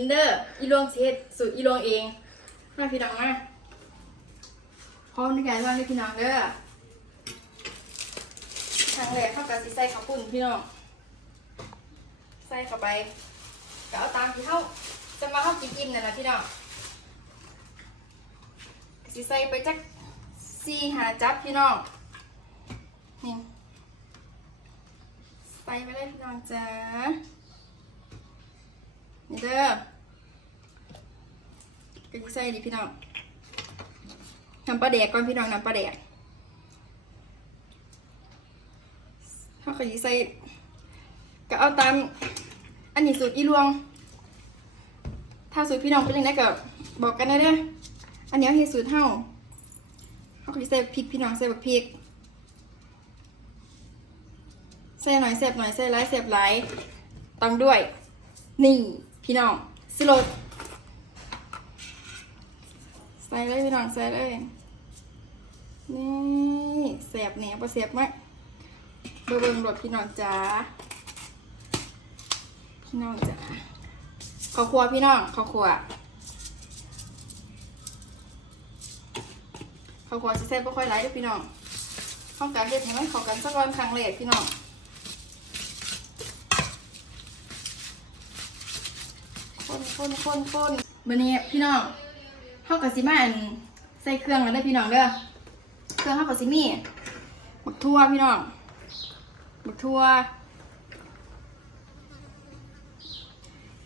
นเด้ออีลวงสิเฮ็ดสูตรอีลวงเองมาพี่น้องมาพร้อมในการว่างด้วยพี่น้องเด้อทางแรกเข้ากับสิใส่ข้าวปุ้นพี่น้องใส่เข้าไปก็เอาตามที่เท่าจะมาเข้ากินอิ่มนั่นนะพี่น้องก็สิใส่ไปจักสี่หาจับพี่น้องนี่ใส่ไปเลยพี่น้องจ้า นี่เด้อก็จะใส่ดิพี่น้องน้ำปลาแดกก่อนพี่น้องน้ำปลาแดกถ้าก็จะใส่ก็เอาตามอันนี้สูตรอีลวง ถ้าสูตรพี่น้องเป็นยังไงก็บอกกันนะเด้ออันนี้เฮสูตรเฮาเขาก็จะใส่พริกพี่น้องใส่บักพริกใส่หน่อยแซ่บหน่อยใส่หลายแซ่บหลายตามด้วย นี่ พี่น้องสิโรดใส่เลยพี่น้องใส่เลย นี่แสบเนี่ยพอแสบไหมเบิ่งรถพี่น้องจ๋าพี่น้องจ๋าข้าวครัวพี่น้องข้าวครัวข้าวครัวจะแซ่บไม่ค่อยไรเด้อพี่น้องข้าวการเฮ็ดให้มันเข้ากันสักวันครั้งแรกพี่น้อง คนคนคนคนวันนี้พี่น้องเฮากับซิมาอันใส่เครื่องแล้วเด้อพี่น้องเด้อ เครื่องเฮากับซิมี่บักทั่วพี่น้องบักทั่ว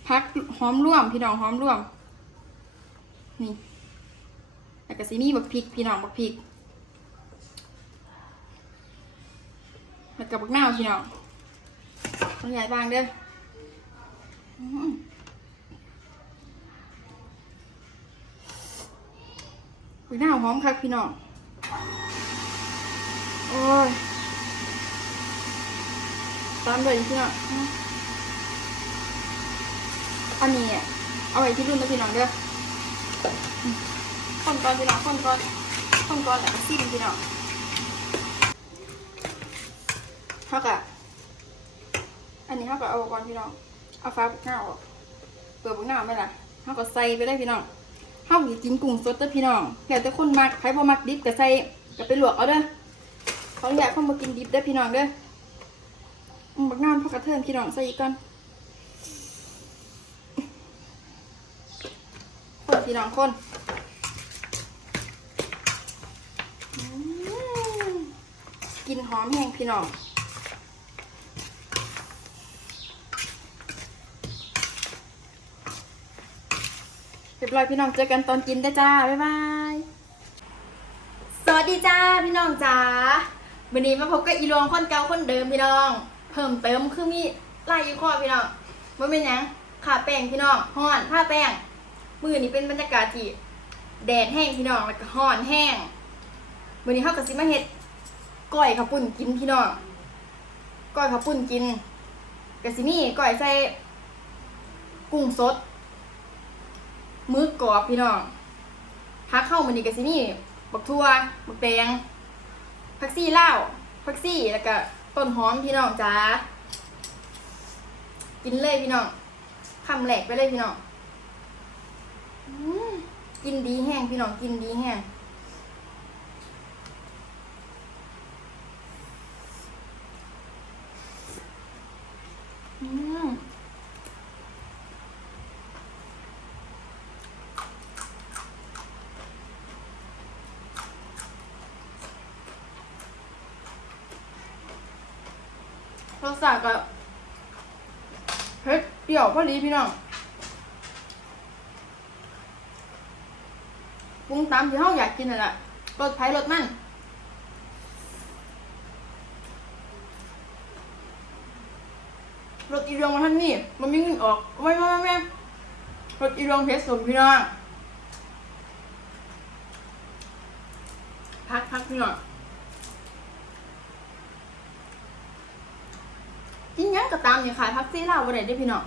พักหอมร่วมพี่น้องหอมร่วม นี่แล้วก็ซิมี่บักพริกพี่น้องบักพริก แล้วก็บักนาวพี่น้องต้องใหญ่บางเด้ออืม อุ้ยหน้าหอมครับพี่น้อง โอ้ยตามเลยพี่น้อง อันนี้เอาไว้ที่รุ่นนะพี่น้องเด้อคนก่อนพี่น้องคนก่อนคนก่อนแล้วก็ซิมพี่น้องเท่ากับอันนี้เท่ากับเอาก่อนพี่น้อง เอาฟ้าบุกหน้าออกเปลือกบุกหน้าไม่ล่ะเท่ากับใส่ไปได้พี่น้อง เฮาสิกินกุ้งสดเด้อพี่น้องแล้วแต่คนมักใครบ่มักดิบก็ใส่ก็ไปลวกเอาเด้อเขาอยากเข้ามากินดิบเด้อพี่น้องเด้ออืมบักน้ำพักกระเทินพี่น้องใส่อีกก่อนคนพี่น้องคนกินหอมแห้งพี่น้อง รียบร้อยพี่น้องเจอกันตอนกินได้จ้า บ๊ายบาย สวัสดีจ้าพี่น้องจ้าวันนี้มาพบกับอีรวงคนเก่าคนเดิมพี่น้อง เพิ่มเติมคือมีลายยูคอพี่น้องว่าเป็นยังขาแป้งพี่น้องห่อนผ้าแป้ง มือนี้เป็นบรรยากาศที่แดดแห้งพี่น้องแล้วก็ห่อนแห้งวันนี้เขากับซิมาเฮ็ดก้อยข้าวปุ้นกินพี่น้องก้อยข้าวปุ้นกินกับซิมีก้อยใส่กุ้งสด มือกรอบพี่น้องพักเข้ามันนี่กับซินี่บักทั่วบักแตงผักซี่เลาวผักซี่แล้วก็ต้นหอมพี่น้องจ้ากินเลยพี่น้องคำแหลกไปเลยพี่น้องอืมกินดีแห้งพี่น้องกินดีแห้งอืม รสชาติก็เผ็ดเปรี้ยวพอดีพี่น้องปรุงตามที่เราอยากกินนั่นแหละรสไผ่รสมันรสอีรวงมาท่านนี่มันมีเงินออกไม่ไม่ไม่ไม่รสอีรวงเผ็ดสุดพี่น้องพักพักพี่น้อง ก็ตามอย่าขายพักซี่ลาวบ่ได้เด้อพี่น้อง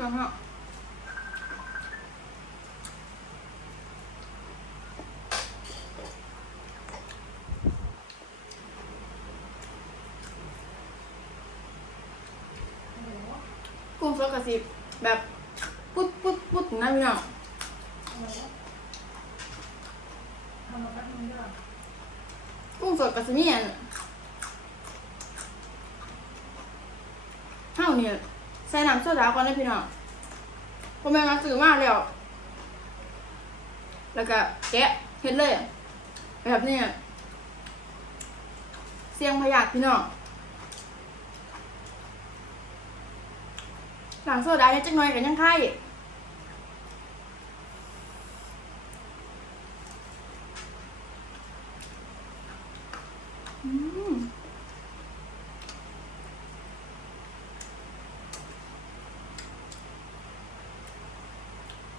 น้องเนาะกุ้งสดกระสิบแบบปุ๊ดปุ๊ดปุ๊ดนะพี่น้องกุ้งสดกระสิเนี่ย เท่าเนี่ยใส่น้ำโซ ดาก่อนได้พี่น้องผมแม่มาซื้อมาแล้ว แล้วก็แกะเห็ดเลย แบบนี้เสียงพยาธิพี่น้องหลังโซดาเนี่ยจักหน่อยกันยังไข่อืม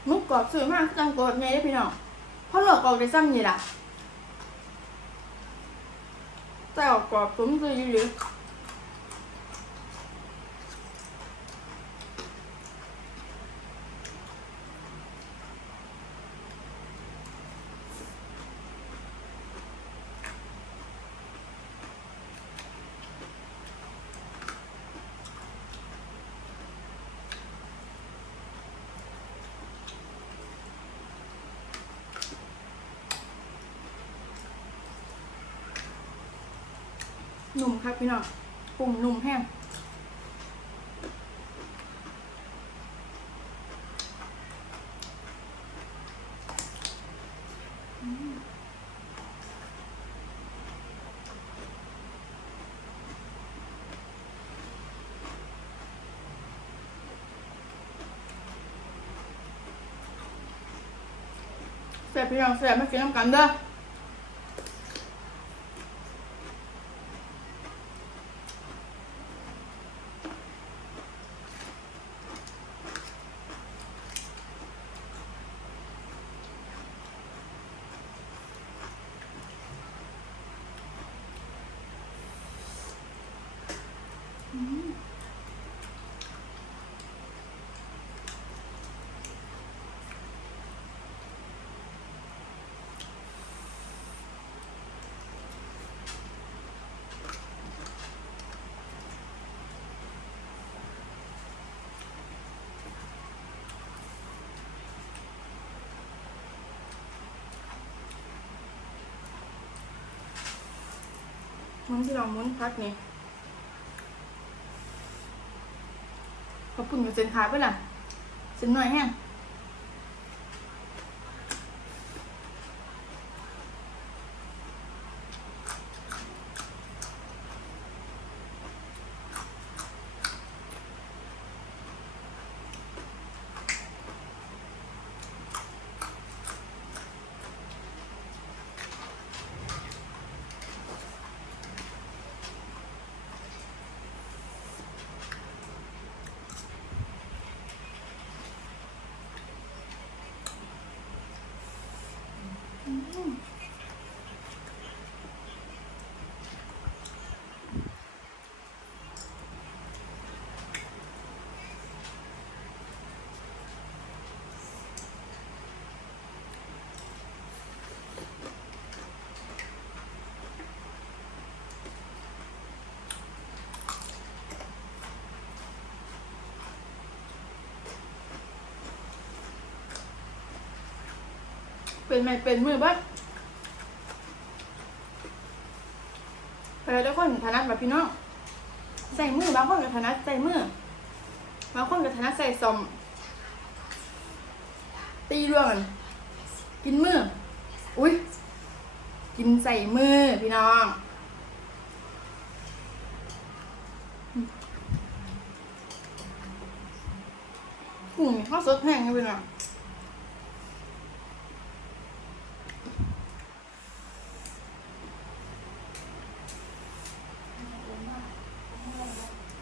มุกกร อบสวยมากจังกรอบไงได้พี่น้องเพราะหลอกกอบได้ซ้ำนี่ล่ะแต่ออกกรอบสมซื้ออยู่เลย หนุ่มครับพี่น้องปุ่มหนุ่มแห้งอืมแซ่บพี่น้องแซ่บมากินน้ำกันเด้อ มันที่เราม้วนพักนี่เขาปุ่นอยู่เส้นขาไปล่ะเส้นหน่อยแห้ง เป็นไม่เป็นมือบ้างแต่ละคนถนัดแบบพี่น้องใส่มือบางคนก็ถนัดใส่มือบางคนก็ถนัดใส่ซอม ตีร่วงกันกินมืออุ้ยกินใส่มือพี่น้องกุ้งนี่ข้าวสดแห้งเลยพี่น้อง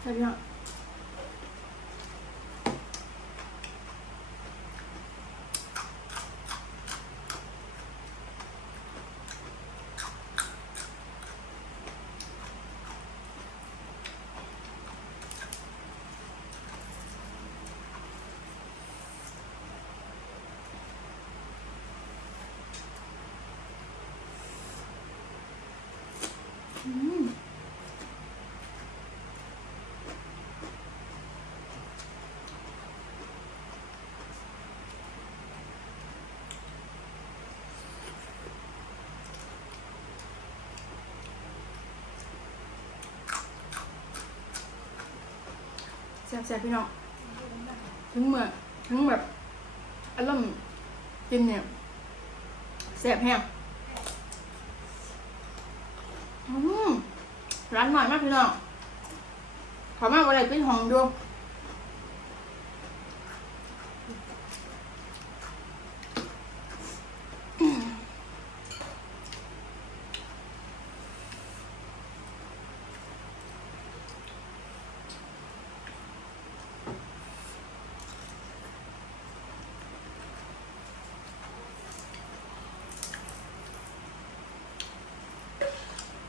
ใช่พี่น้อง แซ่บๆพี่น้องถึงเมื่อถึงแบบอารมณ์กินเนี่ยแซ่บแห้งร้านหน่อยมากพี่น้องขอมาอะไรเป็นหองดู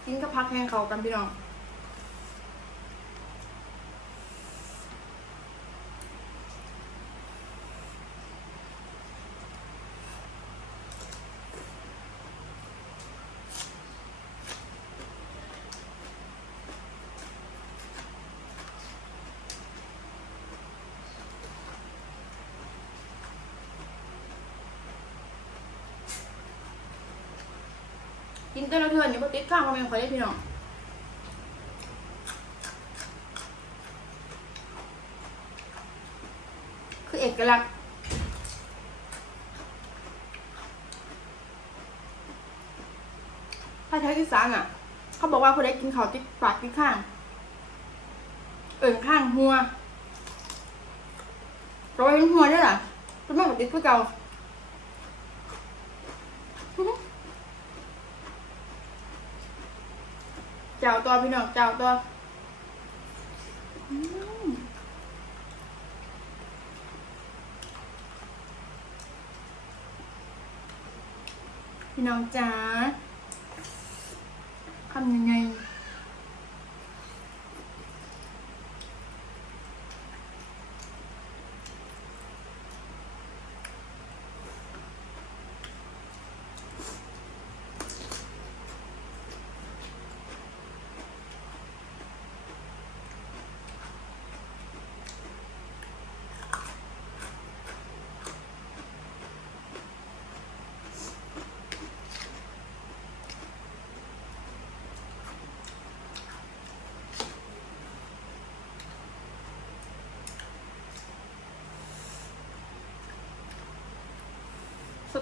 กินก็พักแห้งเขากันพี่น้อง กินแต่ละเทือนอย่าไปติดข้างเพราะมันคอยได้พี่น้องคือเอกลักษณ์ถ้าใช้อีสานอะ เขาบอกว่าคนได้กินเขาติดปากติดข้าง เอิ่นข้างหัวเราเห็นหัวได้หรอเป็นแมากกว่าติดพื่อเก่า จ้าตัวพี่น้องเจ้าตัวพี่น้องจ๋าทำยังไง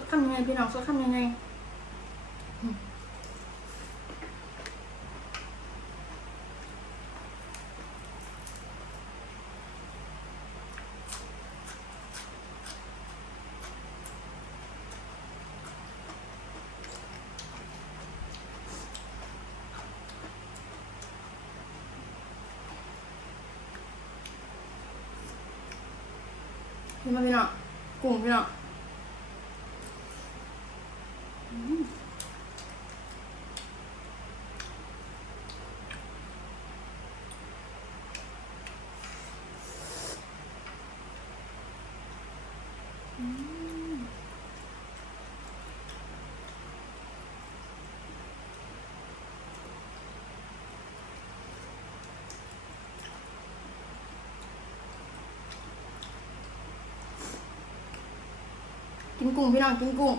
คำยังไงพี่น้องสดคำยังไงอืมนี่มาพี่น้องกุ้งพี่น้อง กินกุ้งพี่น้องกินกุ้ง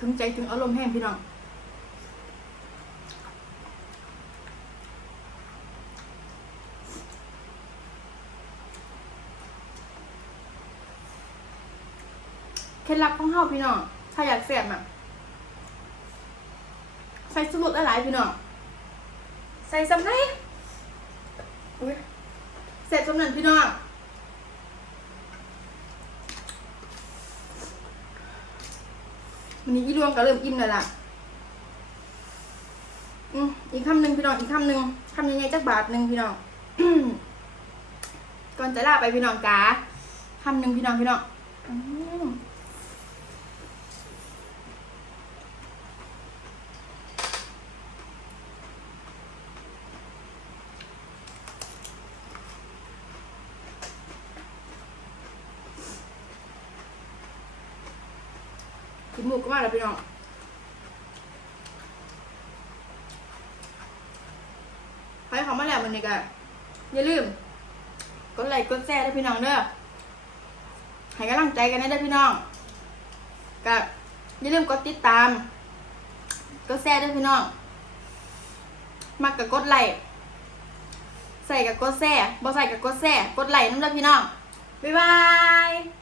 ถึงใจถึงอารมณ์แห้งพี่น้องเคล็ดลับของเฮาพี่น้องถ้าอยากแซ่บอะใส่สมุดหลายๆพี่น้องใส่สำไรอุ้ยแซ่บสำนันพี่น้อง วันนี้อีรวงก็เริ่มอิ่มแล้วล่ะอืมอีกคำหนึ่งพี่น้องอีกคำหนึ่งคำยังไงจักบาทหนึ่งพี่น้องก่อนจะลาไปพี่น้องจ๋าคำหนึ่งพี่น้องพี่น้อง อืมกินหมูก็มาแล้วพี่น้องไปเขามาแล้วมันนี่ก็อย่าลืมกดไลค์กดแชร์ด้วยพี่น้องเด้อให้กำลังใจกันนะเด้อพี่น้องก็อย่าลืมกดติดตามกดแชร์ด้วยพี่น้องมักกับกดไลค์ใส่กับกดแชร์บ่ใส่กับกดแชร์กดไลค์นั่นเด้อพี่น้องบ๊ายบาย